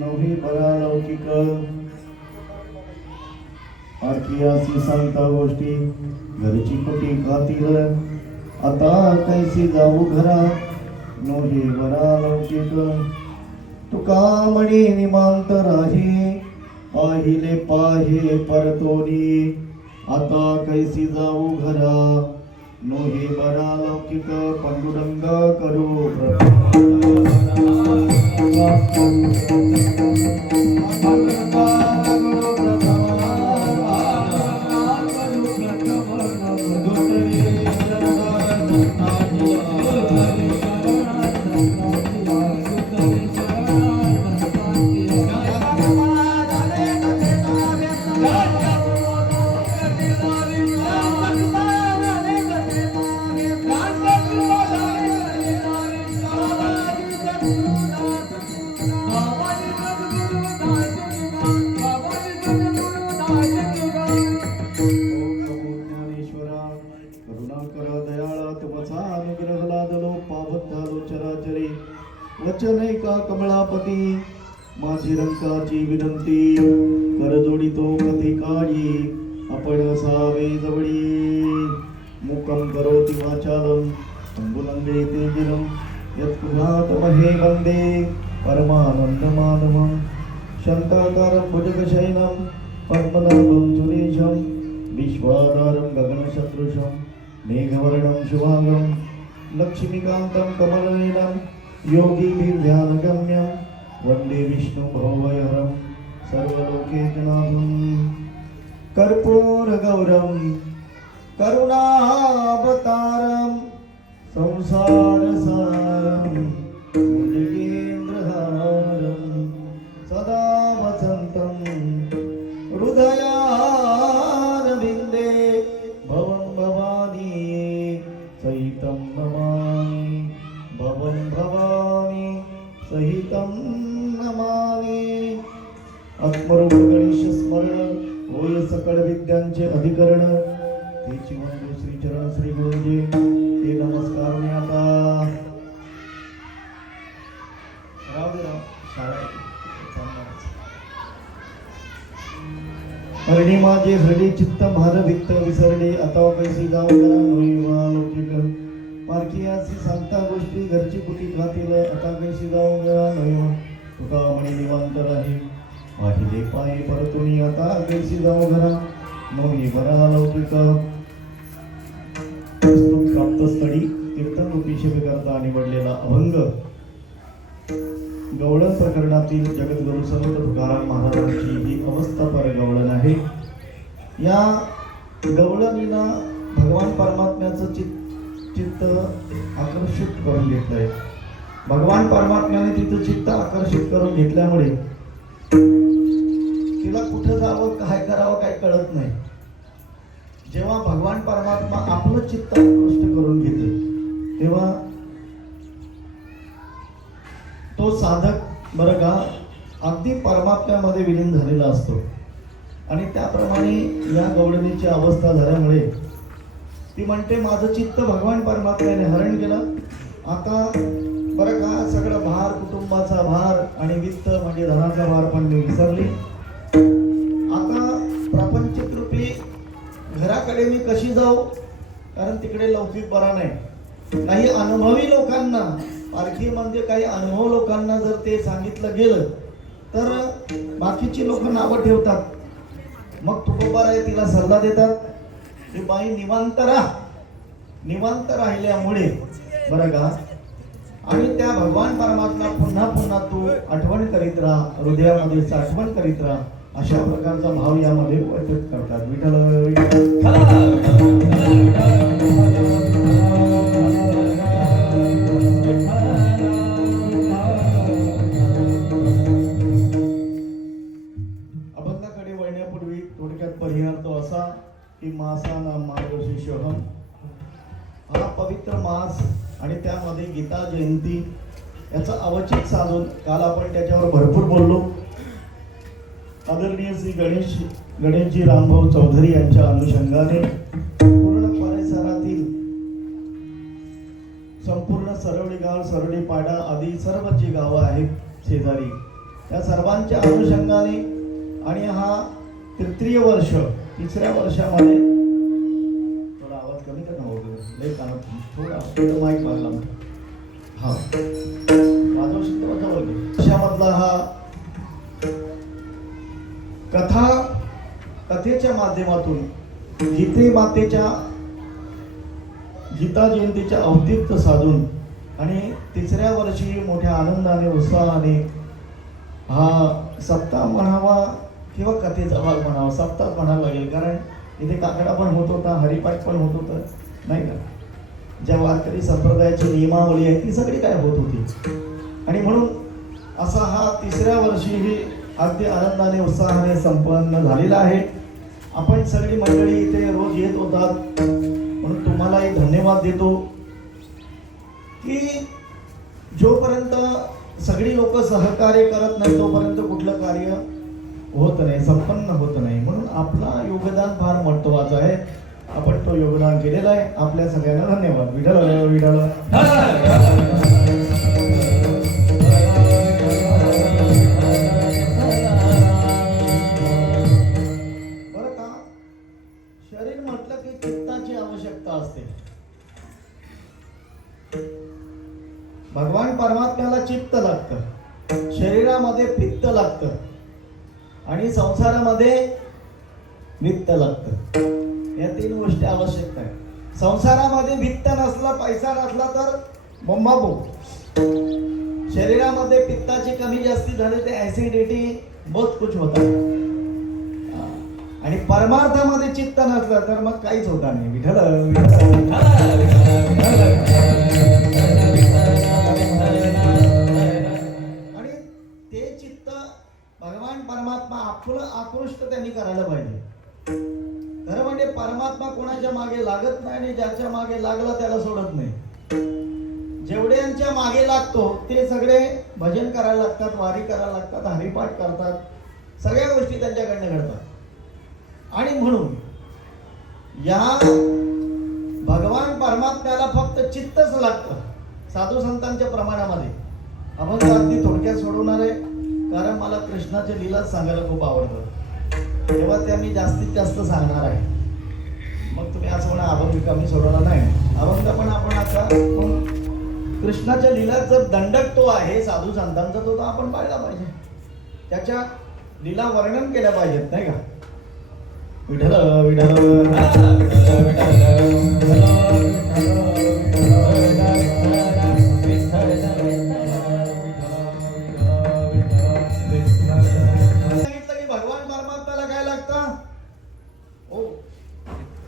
नवही बरा लौकिक आखियासी सांगता गोष्टी घरची कुटी खातील आता कैसी जाऊ घरा नवही बरा लौकिक तुका म्हणे निमांत राही पाहिले पाहे परतोनी आता कैसी जाऊ घरा नोहे बरा लौकिक पांडुरंग करू वचनैका कमलापती माझी रंकाची विनंती करजोडी तो कथी काळी आपण सावे जवळी मुकम करोति वाचालम अंबुलंगे तेजिरम यत्कुघात महे वंदे परमानंद माधवम शंकाकारं भुजगशयनं पद्मनाभं सुरेशं विश्वाधारं गगनसदृशं मेघवर्णं शुभांगं लक्ष्मीकान्तं कमलनयनं योगिभिर्ध्यानगम्यं वन्दे विष्णुभवभयहरं सर्वलोकैकनाथं कर्पूरगौरं करुणावतारं संसारसारं भुजगेन्द्रहारं सदा वसन्तं हृदयारविन्दे भवं भवानी सहितं नमामि भवं भवानी सहितं नमामि आत्मरूप गणेश स्मरण होय सकळ विद्यांचे अधिकरण तेची वंदे श्री चरण श्री गुरुजी ते नमस्कार ने आता राव शाळा हरणी माझे हृदय चित्त भार वित्त विसरणे आता कैसी जाऊ करा नोईवा लौकिक पारखियासी सांगता गोष्टी घरची कुटी खातील आता कैसी जाऊ करा नोईवा तुका म्हणे निवांत राही वाहिले पाय परतुनी आता कैसी जाऊ घरा नोई बरा लौकिक प्रस्तुत प्राप्तस्थळी कीर्तनरूपी सेवेकरता निवडलेला अभंग गवळण प्रकरणातील जगद्गुरु संत तुकाराम महाराजांची ही अवस्थापर गवळण आहे. या गवळणीला भगवान परमात्म्याचं चित्त आकर्षित करून घेतलंय. भगवान परमात्म्याने तिचं चित्त आकर्षित करून घेतल्यामुळे तिला कुठं जावं काय करावं काय कळत नाही. जेव्हा भगवान परमात्मा आपलं चित्त आकृष्ट करून घेतो तेव्हा तो साधक बरं का अगदी परमात्म्यामध्ये विलीन झालेला असतो. आणि त्याप्रमाणे या गवळणीची अवस्था झाल्यामुळे ती म्हणते माझं चित्त भगवान परमात्म्याने हरण केलं. आता बरं का सगळं भार कुटुंबाचा भार आणि वित्त म्हणजे धनाचा भार पण मी विसरली. आता प्रापंचिक रूपी घराकडे मी कशी जाऊ, कारण तिकडे लौकिक बरा नाही. काही अनुभवी लोकांना पारखी म्हणजे काही अनुभव लोकांना जर ते सांगितलं गेलं तर बाकीची लोक नावं ठेवतात. मग तुकोबा आहे तिला सल्ला देतात की बाई निवांत राहिल्यामुळे बरं का आणि त्या भगवान परमात्मा पुन्हा पुन्हा तू आठवण करीत राहा, हृदयामध्ये साठवण करीत राहा, अशा प्रकारचा भाव यामध्ये व्यक्त करतात. विठ्ठल अभंगाकडे वळण्यापूर्वी थोडक्यात परिहार तो असा की मासाना मार्गशीर्षोहम हा पवित्र मास आणि त्यामध्ये गीता जयंती याचा अवचित साधून काल आपण त्याच्यावर भरपूर बोललो. आदरणीय श्री गणेशजी रामभाऊ चौधरी यांच्या अनुषंगाने पूर्ण परिसरातील संपूर्ण सरवडी गाव, सरवडी पाडा आदी सर्व जी गावं आहेत शेजारी त्या सर्वांच्या अनुषंगाने आणि हा तृतीय वर्ष, तिसऱ्या वर्षामध्ये थोडा आवाज कमी कर ना वगैरे लई कानात थोडा माईक लागला हा वाजवू शकतो माझा वगैरे वर्षामधला हा कथेच्या माध्यमातून गीता जयंतीच्या औचित्य साधून आणि तिसऱ्या वर्षी मोठ्या आनंदाने उत्साहाने हा सप्ताह म्हणावा किंवा कथेचा भाग म्हणावा, सप्ताह म्हणावा लागेल, कारण इथे काकडा पण होत होता, हरिपाठ पण होत होतं नाही का. ज्या वारकरी संप्रदायाची नियमावली आहे ती सगळी काय होत होती. आणि म्हणून असा हा तिसऱ्या वर्षीही अगदी आनंदाने उत्साहाने संपन्न झालेला आहे. आपण सगळी मंडळी इथे रोज येत होतात म्हणून तुम्हालाही धन्यवाद देतो की जोपर्यंत सगळी लोक सहकार्य करत नाही तोपर्यंत कुठलं कार्य होत नाही, संपन्न होत नाही. म्हणून आपला योगदान फार महत्त्वाचं आहे. आपण तो योगदान केलेलं आहे. आपल्या सगळ्यांना धन्यवाद. विठ्ठल विठ्ठल. बरं का, शरीर म्हटलं की चित्ताची आवश्यकता असते. भगवान परमात्म्याला चित्त लागतं, शरीरामध्ये पित्त लागतं आणि संसारामध्ये वित्त लागतं. या तीन गोष्टी आवश्यक आहेत. संसारामध्ये वित्त नसला, पैसा नसला तर बोंबाबोंब. शरीरामध्ये पित्ताची कमी जास्ती झाली ते ऍसिडिटी बहुत कुछ होता. आणि परमार्थामध्ये चित्त नसलं तर मग काहीच होता नाही. विठ्ठल आणि ते चित्त भगवान परमात्मा आपलं आकृष्ट त्यांनी करायला पाहिजे. खरं म्हणजे परमात्मा कोणाच्या मागे लागत नाही आणि ज्याच्या मागे लागला त्याला सोडत नाही. जेवढ्यांच्या मागे लागतो ते सगळे भजन करायला लागतात, वारी करायला लागतात, हरिपाठ करतात, सगळ्या गोष्टी त्यांच्याकडनं घडतात. आणि म्हणून या भगवान परमात्म्याला फक्त चित्तच लागतं. साधू संतांच्या प्रमाणामध्ये आपण अगदी थोडक्यात सोडवणार आहे, कारण मला कृष्णाच्या लीला सांगायला खूप आवडतं. तेव्हा त्या मी जास्तीत जास्त सांगणार आहे. मग तुम्ही असं म्हणा अभंग कमी सोडवला नाही. अभंग पण आपण आता कृष्णाच्या लीलाचा दंडक तो आहे साधू संतांचा, तो आपण पाळला पाहिजे. त्याच्या लीला वर्णन केल्या पाहिजेत नाही का. विठ्ठल विठ्ठल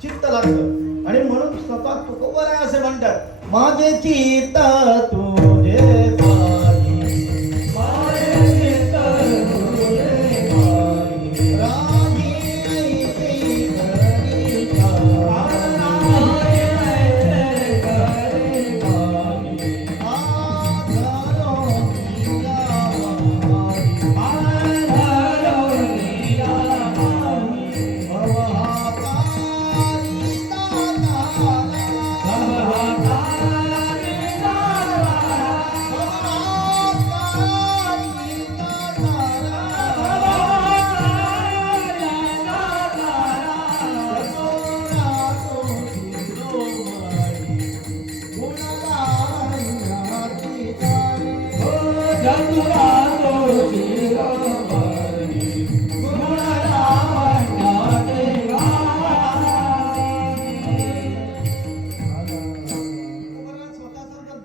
चित्त लागतं. आणि म्हणून स्वतः तुकोबर आहे असे म्हणतात, माझे चित्त तुझे पायी,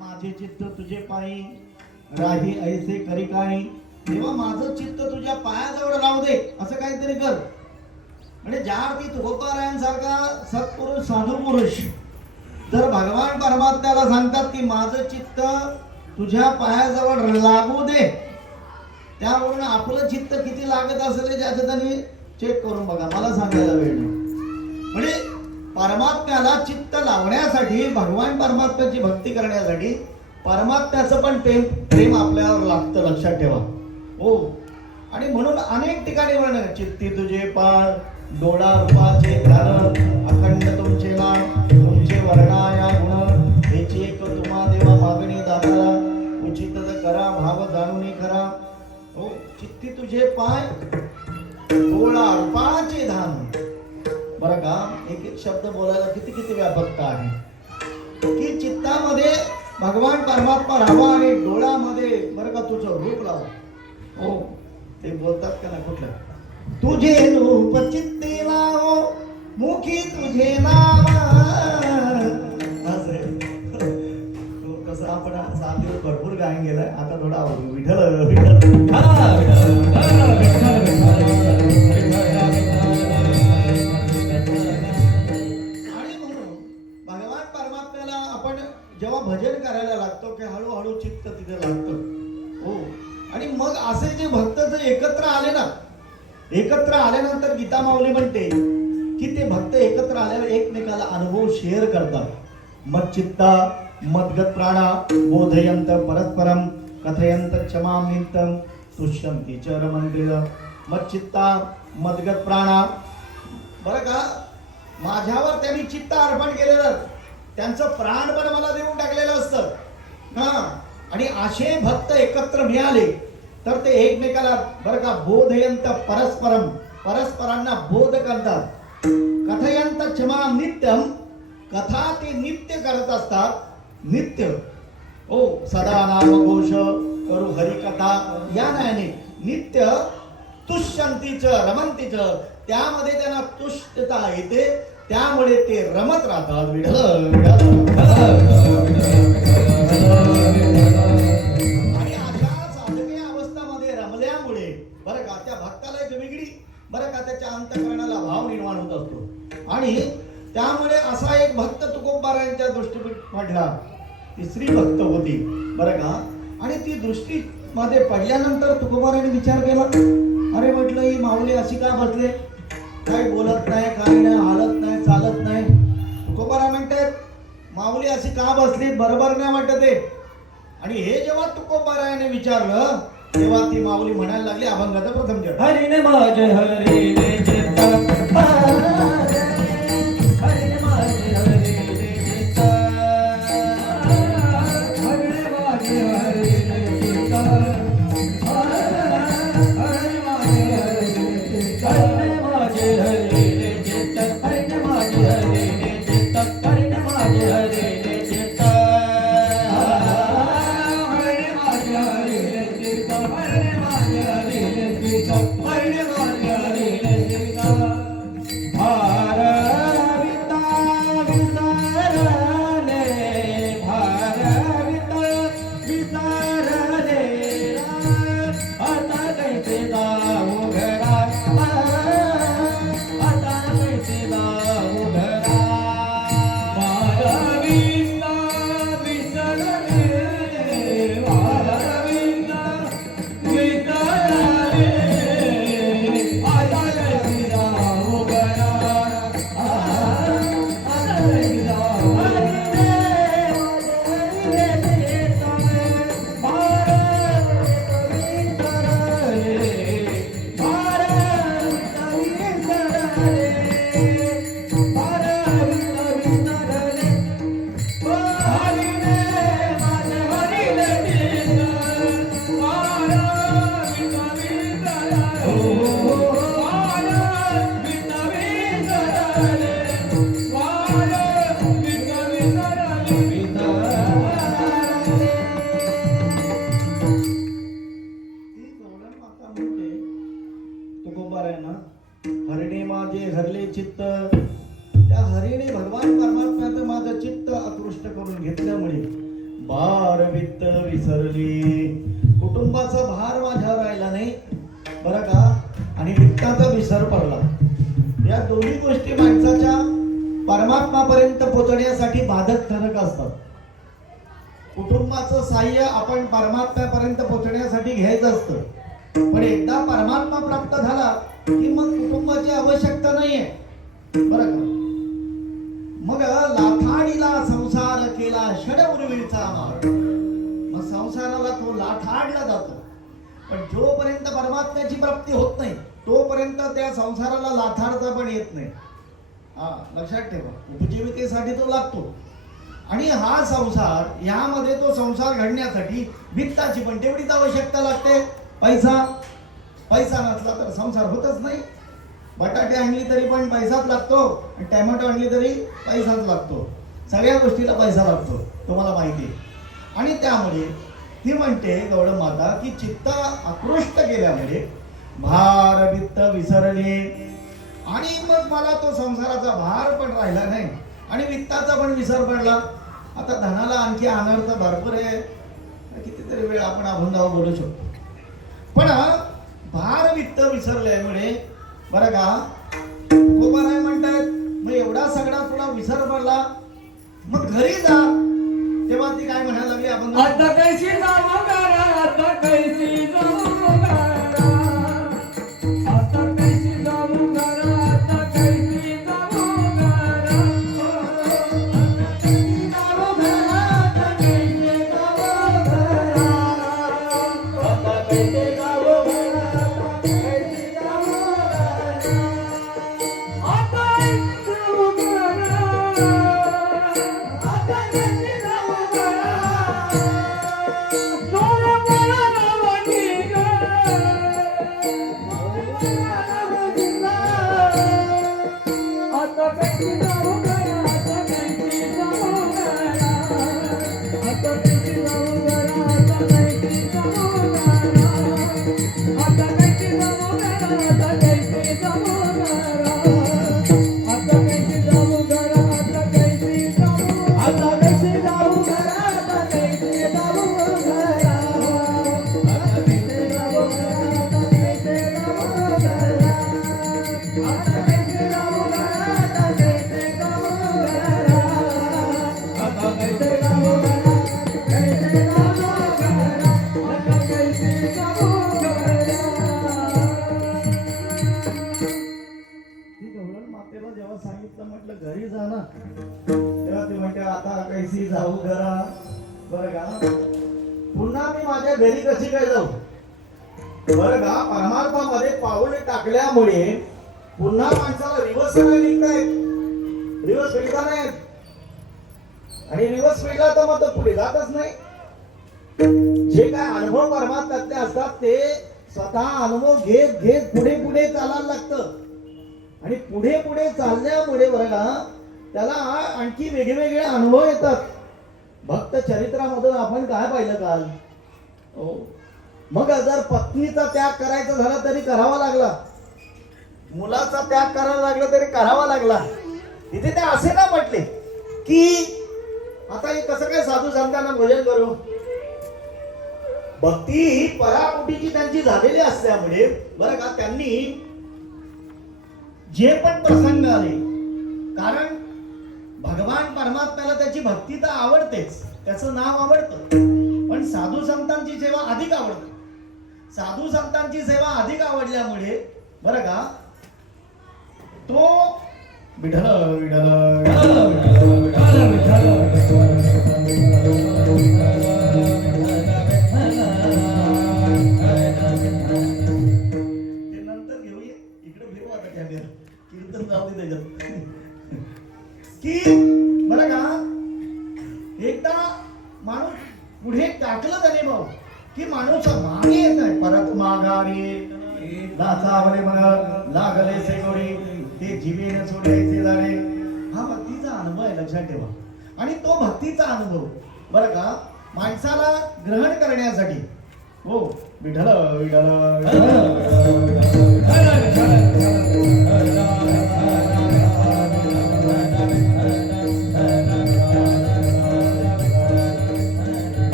माझे चित्त तुझे पायी, राही ऐसे करी राही ऐसे करी काही. तेव्हा माझं चित्त तुझ्या पायाजवळ राहू दे असं काहीतरी कर. म्हणजे ज्या अर्थी तुकोबारायांसारखा सत्पुरुष साधू पुरुष जर भगवान परमात्म्याला सांगतात की माझं चित्त तुझ्या पायाजवळ लागू दे, त्यावरून आपलं चित्त किती लागत असेल ज्याचं त्यांनी चेक करून बघा. मला सांगायला वेळ नाही. म्हणजे परमात्म्याला चित्त लावण्यासाठी, भगवान परमात्म्याची भक्ती करण्यासाठी परमात्म्याचं पण प्रेम आपल्यावर लागतं, लक्षात ठेवा. हो. आणि म्हणून अनेक ठिकाणी म्हणणं, चित्ती तुझे पाळ डोळा रूपाचे ध्यान, अखंड तुमचे नाम तुमचे वर्णाया गुण, हेची एक तुम्हा देवा मागणी दातारा, उचित करा भाव जाणून करा. हो, चित्ती तुझे पाय डोळा अर्पाचे धाम. बरं का, एक एक शब्द बोलायला किती किती व्यापकता आहे की चित्तामध्ये भगवान परमात्मा राहावा आणि डोळ्यामध्ये बरं का तुझं रूप लावा. हो, ते बोलतात का ना कुठलं, तुझे रूप चित्ते लावो मुखी तुझे नाव. कसं आपण 7 दिवस भरपूर गायन गेलाय, आता थोडा विठ्ठल विठ्ठल जेव्हा भजन करायला लागतो की हळूहळू चित्त तिथे लागतं. हो, आणि मग असे जे भक्त जर एकत्र आले ना, एकत्र आल्यानंतर गीता माऊली म्हणते की ते भक्त एकत्र आल्यावर एकमेकाला अनुभव शेअर करतात. मत चित्ता मद्गत प्राणा बोधयंत परस्परम कथयंत क्षमाम नित्यम तुष्यंती च रमन्ते. मत चित्ता मद्गत प्राणा, बरं का, माझ्यावर त्यांनी चित्त अर्पण केलेलं, त्यांचं प्राण पण मला देऊन टाकलेलं असतं ना. आणि असे भक्त एकत्र मिळाले तर ते एकमेकाला बरं का बोधयंत परस्परम, परस्परांना बोध करतात. कथयंत क्षमा नित्यम, कथा ते नित्य करत असतात. नित्य ओ सदा नाम घोष करू हरिकथा या नायाने नित्य तुष्यंतीच रमंतीच, त्यामध्ये त्यांना तुष्टता येते, त्यामुळे ते रमत राहतात. आणि अशा साधकीय अवस्थामध्ये रमल्यामुळे बरं का त्या भक्ताला एक वेगळी बरं का त्याच्या अंतःकरणाला भाव निर्माण होत असतो. आणि त्यामुळे असा एक भक्त तुकोबारायांच्या दृष्टीपीठ पडला, तिसरी भक्त होती बरं का. आणि ती दृष्टीमध्ये पडल्यानंतर तुकोबारांनी विचार केला, अरे म्हटलं ही माऊली अशी का बसले, काही बोलत नाही, काही नाही, हालत नाही, चालत नाही. तुकोबारा म्हणतात माऊली अशी का बसली, बरोबर नाही वाटत आहे. आणि हे जेव्हा तुकोबाराने विचारलं तेव्हा ती माऊली म्हणायला लागली अभंगाचा प्रथम जड, हरिने माझे हरिने चित्ता, हरिने माझे हरिने चित्ता, हरिने माझे हरिने चित्ता, हरिने माझे हरिने चित्ता, हरिने माझे हरिने चित्ता, हरिने माझे हरिने चित्ता, हरिने माझे हरिने चित्ता, हरिने माझे हरिने चित्ता, हरिने माझे हरिने चित्ता, हरिने माझे हरिने चित्ता. भारविता विसारले, भारविता विसारले, आता कैसे जाऊ घरा, आता कैसे जाऊ घरा. भारविता विसरले, भारविता विसरले, आता कैसे जाऊ घरा, आता कैसे जाऊ घरा. ती गवळण माता म्हणते तुकोबारायांना, हरिणे माझे हरले चित्त. त्या हरिणे भगवान परमात्म्याचं माझं चित्त आकृष्ट करून घेतल्यामुळे भार वित्त विसरली, कुटुंबाचा भार माझ्यावर राहिला नाही बरं का, आणि वित्ताचा विसर पडला. या दोन्ही गोष्टी माणसाच्या परमात्मापर्यंत पोहोचण्यासाठी बाधक ठरक असतात. कुटुंबाचं साह्य आपण परमात्म्यापर्यंत पोहोचण्यासाठी घ्यायचं असतं, पण एकदा परमात्मा प्राप्त झाला की मग कुटुंबाची आवश्यकता नाहीये बरं का. मग लाथाडीला संसार केला षड उर्वीचा मार, मग संसाराला तो लाथाडला जातो, पण जोपर्यंत परमात्म्याची प्राप्ती होत नाही तोपर्यंत त्या संसाराला लाथाडता पण येत नाही. हा लक्षात ठेवा, उपजीविकेसाठी तो लागतो. आणि हा संसार, यामध्ये तो संसार घडण्यासाठी वित्ताची पण तेवढीच आवश्यकता लागते. पैसा पैसा नसला तर संसार होतच नाही. बटाटे आणली तरी पण पैसाच लागतो आणि टॅमॅटो आणली तरी पैसाच लागतो. सगळ्या गोष्टीला पैसा लागतो, तुम्हाला माहिती आहे. आणि त्यामुळे ती म्हणते गौडम माता की चित्त आकृष्ट केल्यामुळे भार वित्त विसरले आणि मग मला तो संसाराचा भार पण राहिला नाही आणि वित्ताचा पण विसर पडला. आता धनाला आणखी अनर्थ भरपूर आहे, कितीतरी वेळ आपण अभंगावर बोलू शकतो. पण भार वित्त विसरल्यामुळे बरं का गोपाराय म्हणतात मग एवढा सगळा तुला विसर पडला मग घरी जा. तेव्हा ती काय म्हणायला लागली आपण आता कैसी जाऊ घरा, आता कैसी जाऊ घरा, आता कैसी जाऊ घरा, आता कैसी जाऊ घरा, आता कैसी जाऊ घरा, आता कैसी जाऊ घरा, आता कैसी जाऊ घरा, आता कैसी जाऊ घरा, आता कैसी जाऊ घरा, आता कैसी जाऊ घरा. जेव्हा सांगितलं म्हटलं घरी जा ना, तेव्हा ती म्हणते आता कैसी जाऊ घरा. बरं का पुन्हा मी माझ्या घरी कशी काय जाऊ. बरं का परमार्थामध्ये पाऊल टाकल्यामुळे पुन्हा माणसाला रिवर्स निघतायत, रिवर्स फिरता नाहीत आणि रिवर्स फिरला तर मग तो पुढे जातच नाही. जे काय अनुभव परमार्थातले असतात ते स्वतः अनुभव घेत घेत पुढे पुढे चालायला लागतं आणि पुढे पुढे चालल्यामुळे बरं का त्याला आणखी वेगवेगळे अनुभव येतात. भक्त चरित्रामधून आपण काय पाहिलं काल, मग जर पत्नीचा त्याग करायचा झाला तरी करावा लागला, मुलाचा त्याग करायला लागला तरी करावा लागला. तिथे ते असे ना म्हटले की आता हे कसं काय साधू संतांना भोजन करू. भक्ती ही पराकोटीची त्यांची झालेली असल्यामुळे बरं का त्यांनी जे पण प्रसंग आले, कारण भगवान परमात्म्याला त्याची भक्ती तर आवडतेच, त्याचं नाव आवडतं, पण साधू संतांची सेवा अधिक आवडते. साधू संतांची सेवा अधिक आवडल्यामुळे बरं का तो विठ्ठल ते नंतर घेऊया, इकडे घेऊ आता कॅमेरा, कीर्तन जाऊ दे त्याच्यात. की बरं का एकदा माणूस पुढे टाकलं त्याने भाऊ की माणूस मागे येत नाही, परत माघारी नाचावले म्हणा लागले सेगोरी ते जिभेने सोडायचे जाणे. हा भक्तीचा अनुभव आहे, लक्षात ठेवा. आणि तो भक्तीचा अनुभव बरं का माणसाला ग्रहण करण्यासाठी हो विठ्ठल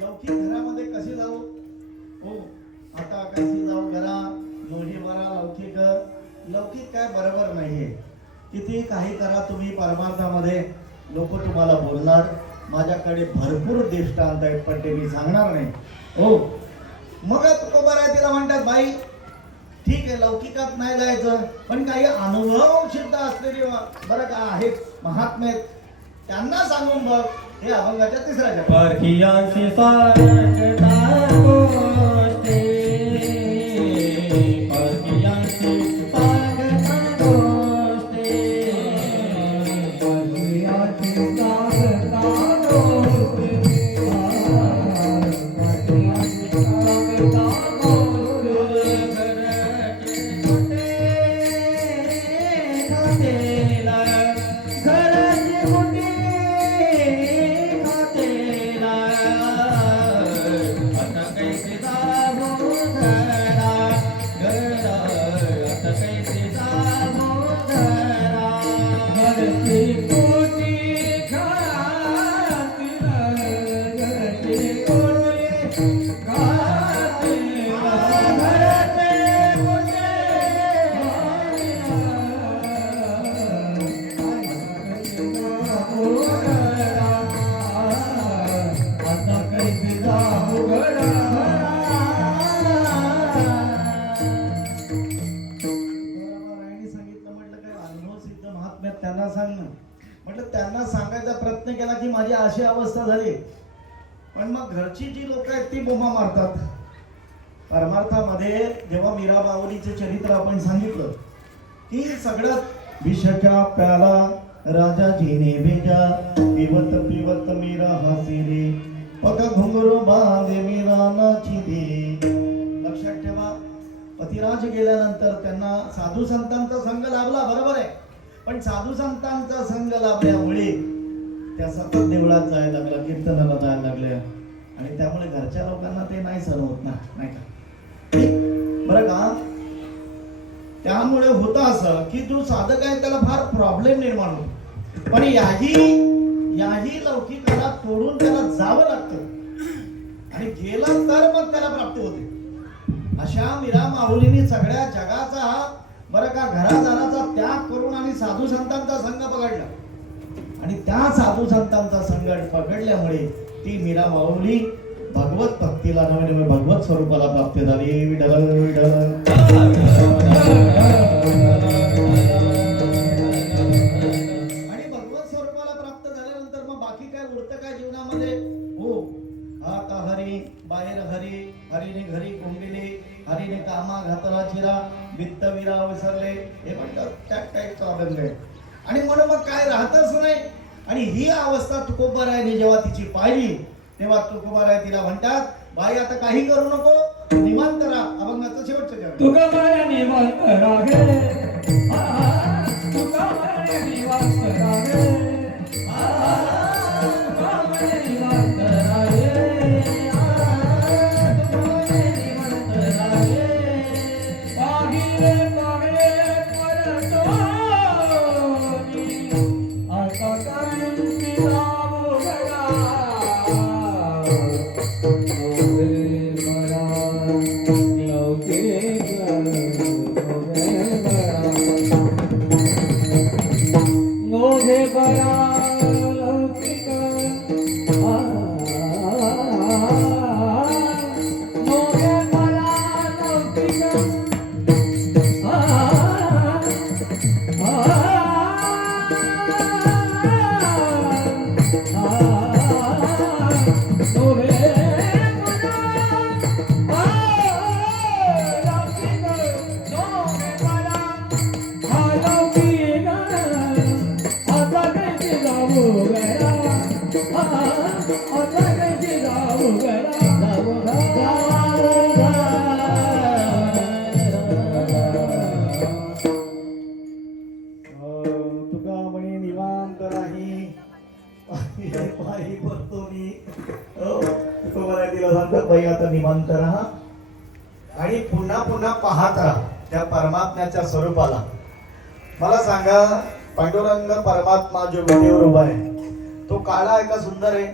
लौकिक घरामध्ये कशी जाऊ. हो आता कशी जाऊ घरा मोठी बरा लौकिक लौकिक काय बरोबर नाहीये. किती काही करा तुम्ही परमार्थामध्ये लोक तुम्हाला बोलणार. माझ्याकडे भरपूर दृष्टांत आहेत पण ते मी सांगणार नाही. हो मग तो बरं तिला म्हणतात बाई ठीक आहे लौकिकात नाही जायचं पण काही अनुभव सिद्ध असलेले बरं का आहेत महात्मे त्यांना सांगून बघ. हे अभंगाच्या तिसऱ्या परखियांची सांगता गोष्टी, परखियांची सांगता गोष्टी, खातेला घराची मुठी खातेला आता कैसे जावो घरा घरा आता कैसे जावो घरा घरची मुठी खातेला घरची मुठी खातेला घराची मुठी आता कैसे जाऊ घरा तुकारामांनी सांगितलं, म्हटलं काय अनुभव सिद्ध महात्म्यात त्यांना सांग ना. म्हटलं त्यांना सांगायचा प्रयत्न केला की माझी अशी अवस्था झाली, पण मग घरची जी लोक आहेत ती बोमा मारतात. परमार्थामध्ये जेव्हा मीरा माऊलीचे चरित्र आपण सांगितलं की सगळ्यात विषका प्याला राजाजीने भेजा पिवत पिवत मीरा हसी रे पग घुंगरू बांधे मीरा नाची दे. लक्षात ठेवा, पतिराज गेल्यानंतर त्यांना साधू संतांचा संघ लाभला, बरोबर आहे, पण साधू संतांचा संघ लाभल्यामुळे त्या सतत देवळात जायला लागल्या, कीर्तनाला जायला लागल्या, आणि त्यामुळे घरच्या लोकांना ते नाही सहन होत ना, नाही का बरं का. त्यामुळे होतं असं की जो साधक आहे त्याला फार प्रॉब्लेम निर्माण होतो, पण याही लौकिकाला तोडून त्याला जावं लागतं आणि गेलं तर मग त्याला प्राप्ती होते. अशा मीरा माऊलींनी सगळ्या जगाचा बरं का घरादाराचा त्याग करून आणि साधू संतांचा संघ पकडला, आणि त्या साधू संतांचा संघ पकडल्यामुळे ती मीरा माऊली भगवत भक्तीला नवे नवे भगवत स्वरूपाला प्राप्त झाली. विठ्ठल विठ्ठल. आणि भगवत स्वरूपाला प्राप्त झाल्यानंतर मग बाकी काय उरतं काय जीवनामध्ये? हो, आता हरी बाहेर हरी, हरीने घरी कोंबिले, हरीने कामा घातला चिरा, वित्त विरा विसरले, हे म्हणतात त्या टाईपचा अभंग आहे. आणि म्हणून मग काय राहतच नाही. आणि ही अवस्था तुकोबारायने जेव्हा तिची पाहिली तेव्हा तुकोबाराय तिला म्हणतात, बाई आता काही करू नको, निवांत राहा. अभंगाचं शेवटचं चरण. तुकाबाई निवांत राहे, तुकाबाई निवांत राहे, तुकाबाई निवांत राहे, तुकाबाई निवांत राहे. पाहिले पाहिले परतोनी, आता कायमची जावो घरा. मोघे बरा लौकिक मोघे बरा लौकिक तुका म्हणे निवांत राही, पायी पडतो मी. तुकोबाराय तिला सांगतात, बाई आता निवांत राहा आणि पुन्हा पुन्हा पाहत राहा त्या परमात्म्याच्या स्वरूपाला. मला सांगा, पांडुरंग परमात्मा जो विटेवर उभा आहे तो काळा आहे का सुंदर आहे?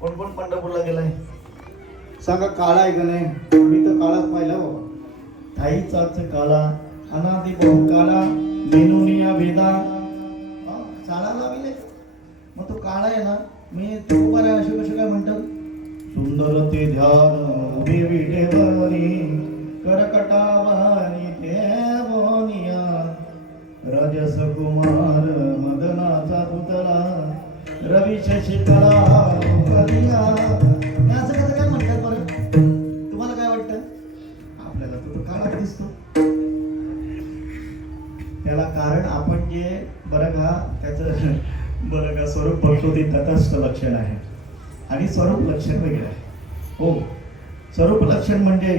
कोण कोण पंढरपूरला गेलाय सांगा, काळा आहे का नाही? मी तर काळाच पाहिला बाबा. थाईचाच काळा अनादि बहु काळा बेनुनिया वेदा चाळा लाविले, मग तो काळा आहे ना. मी तुकोबाराय असे कसे काय म्हणतात, सुंदर ते ध्यान उभे विटेवरी करकटावारी देवनिया राजस कुमार मदनाचा पुतळा रवी शशिकला कलिया. असं कसं काय म्हणतात बरं? तुम्हाला काय वाटतं? आपल्याला तो काळा दिसतो. त्याला कारण आपण जे बरं का त्याचं बरं का स्वरूप बघतो ते तटस्थ लक्षण आहे आणि स्वरूप लक्षण वेगळं आहे. हो, स्वरूप लक्षण म्हणजे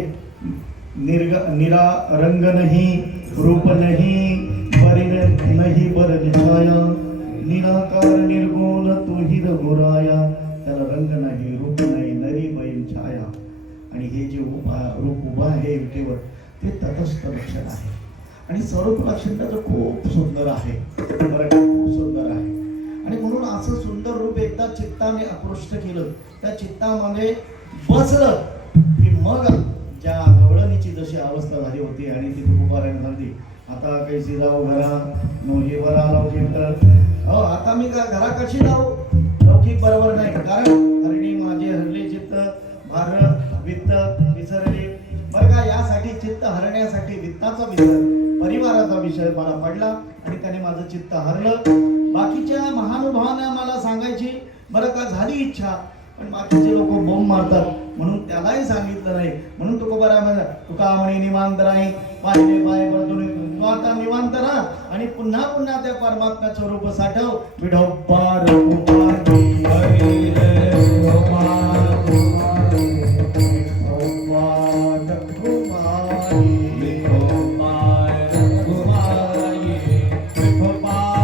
निरा रंग नाही, रूप नाही, परिण नहीं बर निछाया निराकार निर्गुण तू ही रघुराया त्याला रंग नाही रूप नाही नरी बैल छाया आणि हे जे रूप उभा आहे विटेवर ते तटस्थ लक्षण आहे आणि स्वरूप लक्षण त्याचं खूप सुंदर आहे बरं का? खूप सुंदर आहे आणि म्हणून असं सुंदर रूप एकदा चित्ताने आकृष्ट केलं त्या चित्तामध्ये बसलं की मग ज्या गवळणीची जशी अवस्था झाली होती आणि ती उभारायला झाली आता कैसी जाऊ घरा नोही बरा लौकिक हो आता मी का घरा कशी जाऊ लौकिक बरोबर नाही कारण हरणी माझे हरले चित्त भार वित्त विसरले बरं का यासाठी चित्त हरण्यासाठी वित्ताचा विसर परिवाराचा विषय मला पडला आणि त्याने माझं चित्त हरलं बाकीच्या महानुभावांना मला सांगायची बरं का झाली इच्छा पण बाकीचे लोक बोंब मारतात म्हणून त्यालाही सांगितलं नाही म्हणून तुका म्हणे निवांत राही पाहिले पाय बरतुनी तू आता निवांत राहा आणि पुन्हा पुन्हा त्या परमात्म्याचं रूप साठव विठोबार कुमारी हरी रे विठोबार कुमारी विठोबार कुमारी विठोबार कुमारी विठोबार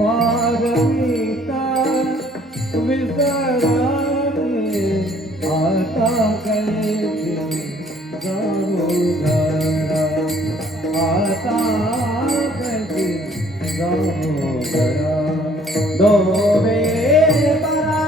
भारविता आता कशी जाऊ घरा डोबे परा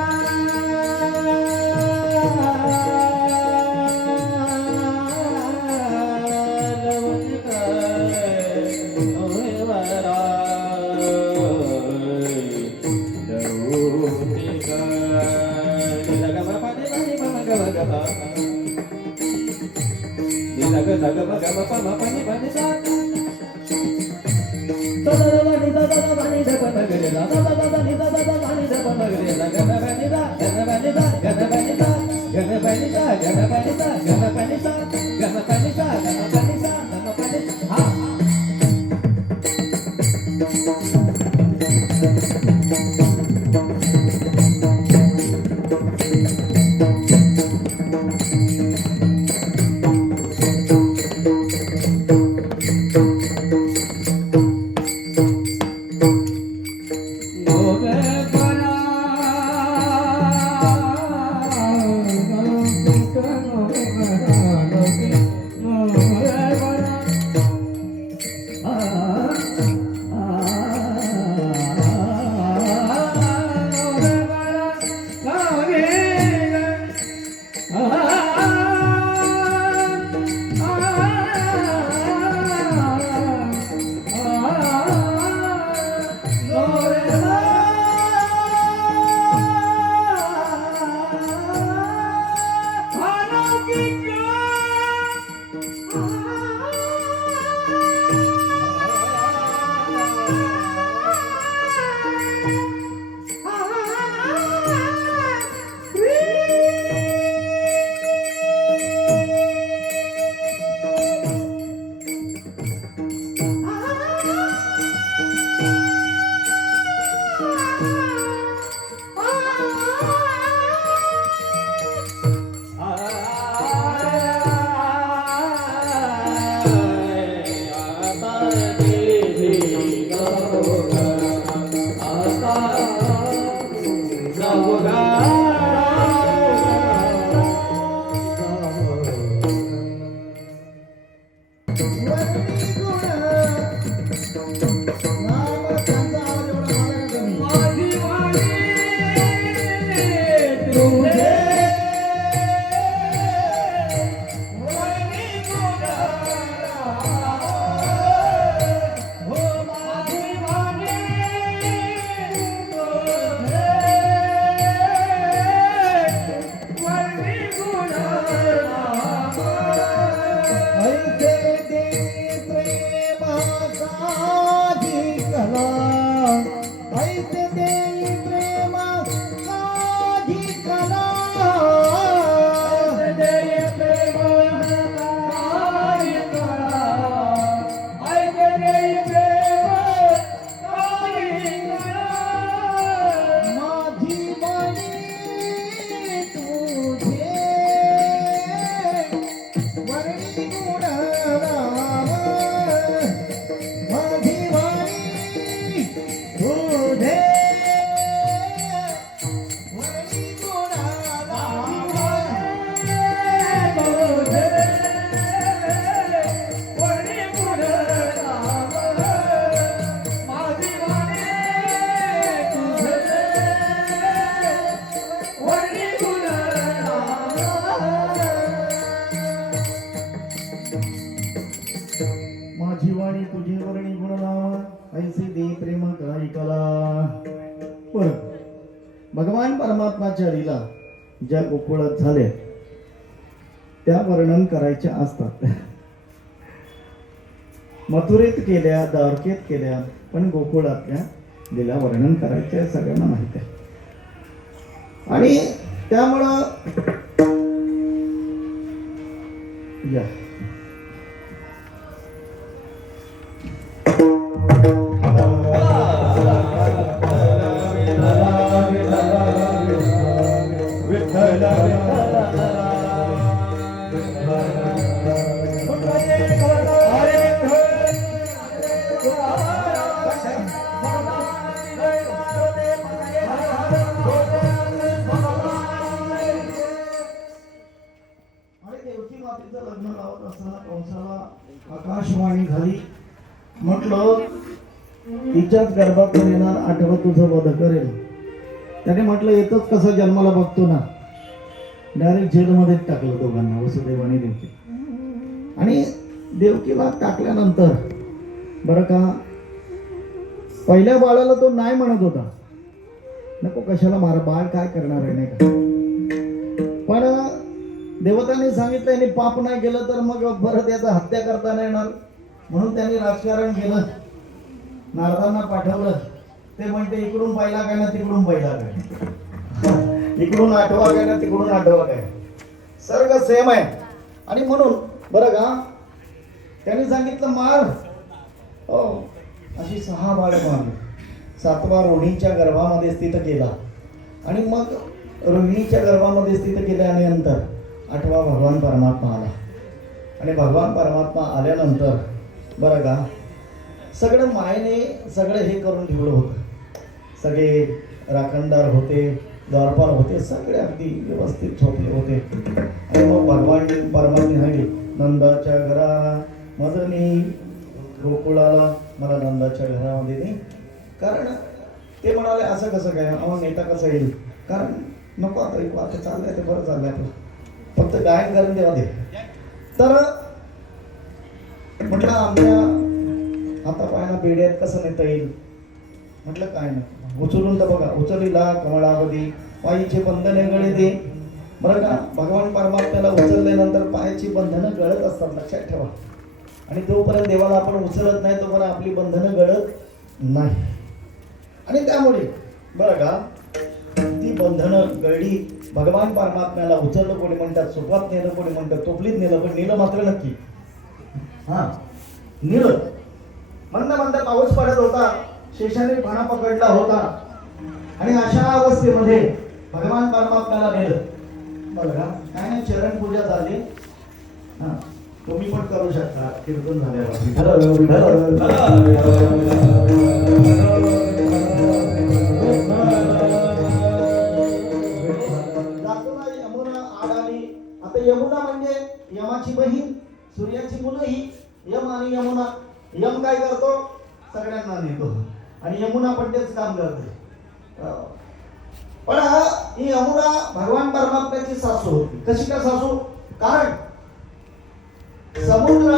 भगवान परमात्माच्या लीला ज्या गोकुळात झाल्या त्या वर्णन करायच्या असतात. मथुरेत केल्या, द्वारकेत केल्या, पण गोकुळातल्या लीला वर्णन करायच्या सगळ्यांना माहित आहे. आणि त्यामुळं या लग्न लावत म्हटलं तिच्याच गर्भातून येणार आठवत तुझं वध करेल. त्याने म्हटलं येतच कसं जन्माला बघतो ना, डायरेक्ट जेलमध्येच टाकलं दोघांना, वसुदेव आणि देवकी. आणि देवकीला टाकल्यानंतर बरं का, पहिल्या बाळाला तो नाही म्हणत होता, नको कशाला मारा, बाळ काय करणार आहे नाही का. पण देवतांनी सांगितलं यांनी पाप नाही केलं तर मग परत याचा हत्या करता नाही येणार, म्हणून त्यांनी राजकारण केलं, नारदांना पाठवलं. ते म्हणते इकडून पहिला काय ना तिकडून पहिला काय, इकडून आठवा काय ना तिकडून आठवा काय, सर्ग सेम आहे. आणि म्हणून बरं का त्यांनी सांगितलं मार. हो, अशी 6 बाळ मारली. 7वा रोहिणीच्या गर्भामध्ये स्थित केला आणि मग रोहिणीच्या गर्भामध्ये स्थित केल्यानंतर 8वा भगवान परमात्मा आला. आणि भगवान परमात्मा आल्यानंतर बरं का सगळं मायेने सगळं हे करून ठेवलं होतं. सगळे राखणदार होते, द्वारपाल होते, सगळे अगदी व्यवस्थित झोपले होते. आणि मग भगवान परमात्मा सांगितले, नंदाच्या घरा मदनी गोकुळाला मला नंदाच्या घरामध्ये नाही. कारण ते म्हणाले असं कसं काय, आम्हाला नेता कसं येईल, कारण नको आता चाललंय ते बरं चाललंय आपलं, फक्त गायन करून देवा दे. तर म्हटलं आमच्या हातापायाला बेड्यात कसं नेता येईल. म्हटलं काय नाही, उचलून तर बघा, उचलीला कमळावधी पायीचे बंधने गळे दे. बरं का, भगवान परमात्म्याला उचलल्यानंतर पायाची बंधनं गळत असतात, लक्षात ठेवा. आणि जोपर्यंत देवाला आपण उचलत नाही तोपर्यंत आपली बंधनं गळत नाही. आणि त्यामुळे बरं का ती बंधनं गळली. भगवान परमात्म्याला उचललं कोणी म्हणतात, सुपात नेलं कोणी म्हणतात, टोपलीत नेलं, पण नेलं मात्र नक्की. हा, नेलं म्हणता पाऊस पडत होता, शेषाने फणा पकडला होता. आणि अशा अवस्थेमध्ये भगवान परमात्म्याला नेलं. बरं का, काय नाही, चरण पूजा झाली. हा, तुम्ही पण करू शकता कीर्तन झाल्यावर. यमुना आडाली. आता यमुना म्हणजे यमाची बहीण, सूर्याची मुलं ही यम आणि यमुना. यम काय करतो, सगळ्यांना नेतो, आणि यमुना पण तेच काम करते. पण ही यमुना भगवान परमात्म्याची सासू होती. कशी का सासू, कारण समुद्र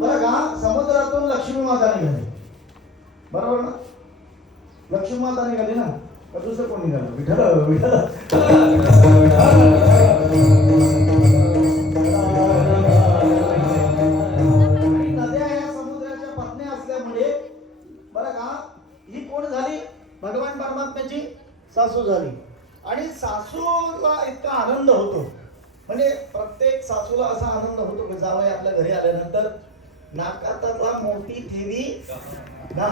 बरं का, समुद्रातून लक्ष्मी माता निघाली, बरोबर ना. लक्ष्मी माता निघाली ना, तर दुसरं कोण निघालं, विठ्ठल विठ्ठल. नद्या या समुद्राच्या पत्न्या असल्यामुळे बरं का ही कोण झाली, भगवान परमात्म्याची सासू झाली. आणि सासूला इतका आनंद होतो, म्हणजे प्रत्येक सासूला असा आनंद होतो की जावई आपल्या घरी आल्यानंतर नाकातला मोठी ठेवी घाल.